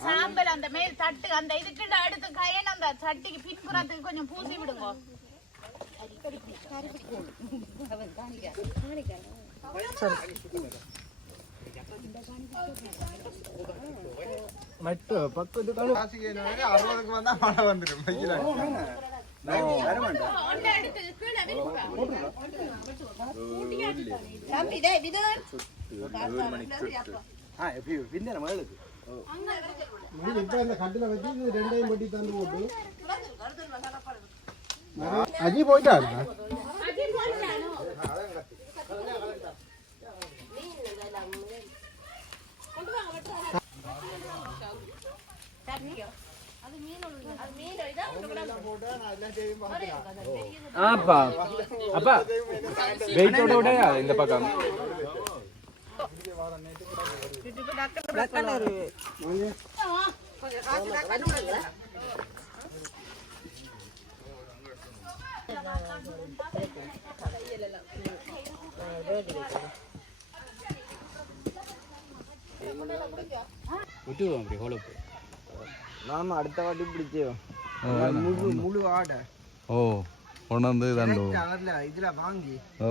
சாம்பல் அந்த மேல் தட்டு அந்த இதுக்கிட்ட அடுத்து கயன் அந்த சட்டிக்கு பின்புறத்துக்கு கொஞ்சம் பூசி விடுங்க. மட்டு பக்கத்து அறுபதுக்கு வந்தா மழை வந்துடும் வெயில் அந்த இந்த வச்சு இது ரெண்டையும் பட்டி தந்து போட்டு அஜி போயிட்டா? அப்பா. அப்பா. வெயிட்டோட இந்த பக்கம். விட்டுருவோம் அப்படி ஹோலப்பு நாம அடுத்த வாட்டி பிடிச்சோம் முழு முழு ஆடை. ஓ கொண்டாந்து இதுல வாங்கி. ஓ.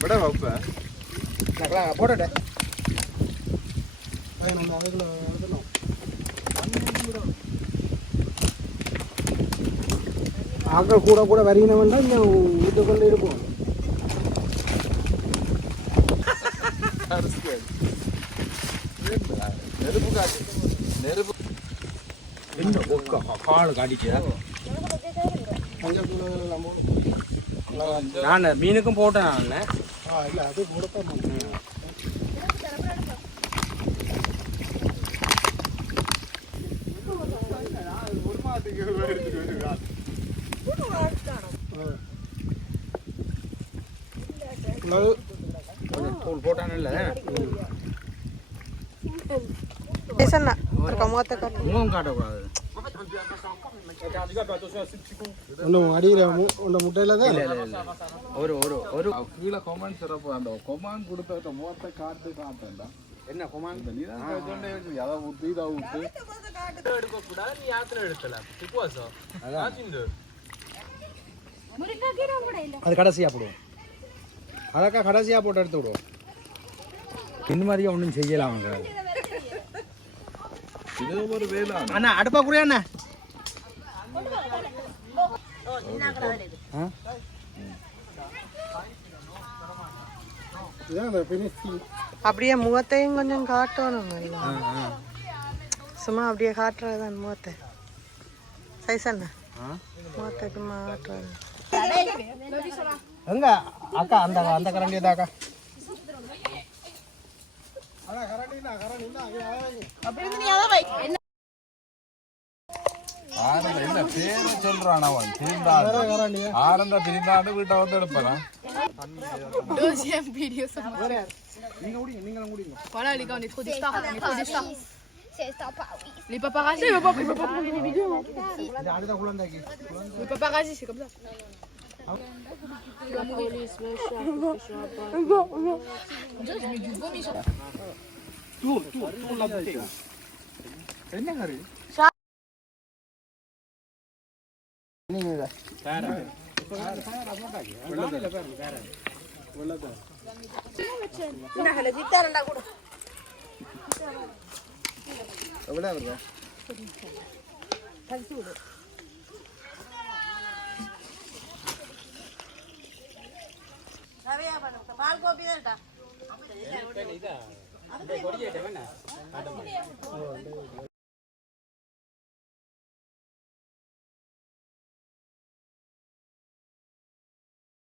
விட வைப்பேன் போட்டே நம்ம அதுக்குள்ள எடுத்துடலாம் ஆக்கள் கூட கூட வரியினவன் தான் இந்த வீட்டுக்குள்ள இருக்கும். நெருப்பு காட்டு நெருப்பு. என்ன காட்டிட்டியா? மஞ்சள் தூள் நம்ம நான் மீனுக்கும் போட்டேன் நான் ஆ இல்லை அது கொடுத்தா ஒரு மாதத்துக்கு போட்டானல்ல முகம் காட்டக்கூடாது. ஒன்றும் அடிக்கிற அந்த முட்டையில தான்? இல்ல இல்ல இல்ல. ஒரு ஒரு ஒரு. கீழே கொமான் சிறப்பு அந்த கொமான் கொடுத்த முகத்தை காட்டு காட்டேன்டா என்ன குமான் நீ தான் அதை விட்டு இதை விட்டு எடுக்கக்கூடாது நீ யாத்திரை எடுக்கல உபவாசம் அது கடைசியாக போடுவோம். அதக்கா கடைசியாக போட்டு எடுத்து விடுவோம். இந்த மாதிரியே ஒன்றும் செய்யலாம் அவங்க இது ஒரு வேலை. அண்ணா அடுப்பா குடியா அண்ணா? அப்படியே முகத்தையும் கொஞ்சம் காட்டணும் இல்ல? சும்மா அப்படியே காட்டுறதுதான் முகத்தை. சைஸ் என்ன? முகத்தை சும்மா காட்டுறது. எங்க? அக்கா அந்த அந்த கரண்டி அக்கா. என்ன பேரு சொல்றான் அவன் திருந்தாண்டு ஆனந்த திருந்தாண்டு வீட்டை வந்து எடுப்பான் Voilà les gars, on est trop des stars, on est trop des stars. Les paparazzis, les paparazzis, les paparazzis, இது அடுத்த குழந்தைக்கு les paparazzis, c'est comme ça. தூள் தூள் தூள்லாம் போட்டு என்ன கறி நீங்க இதை எவ்வளோ வருது பால் கோப்பி தான்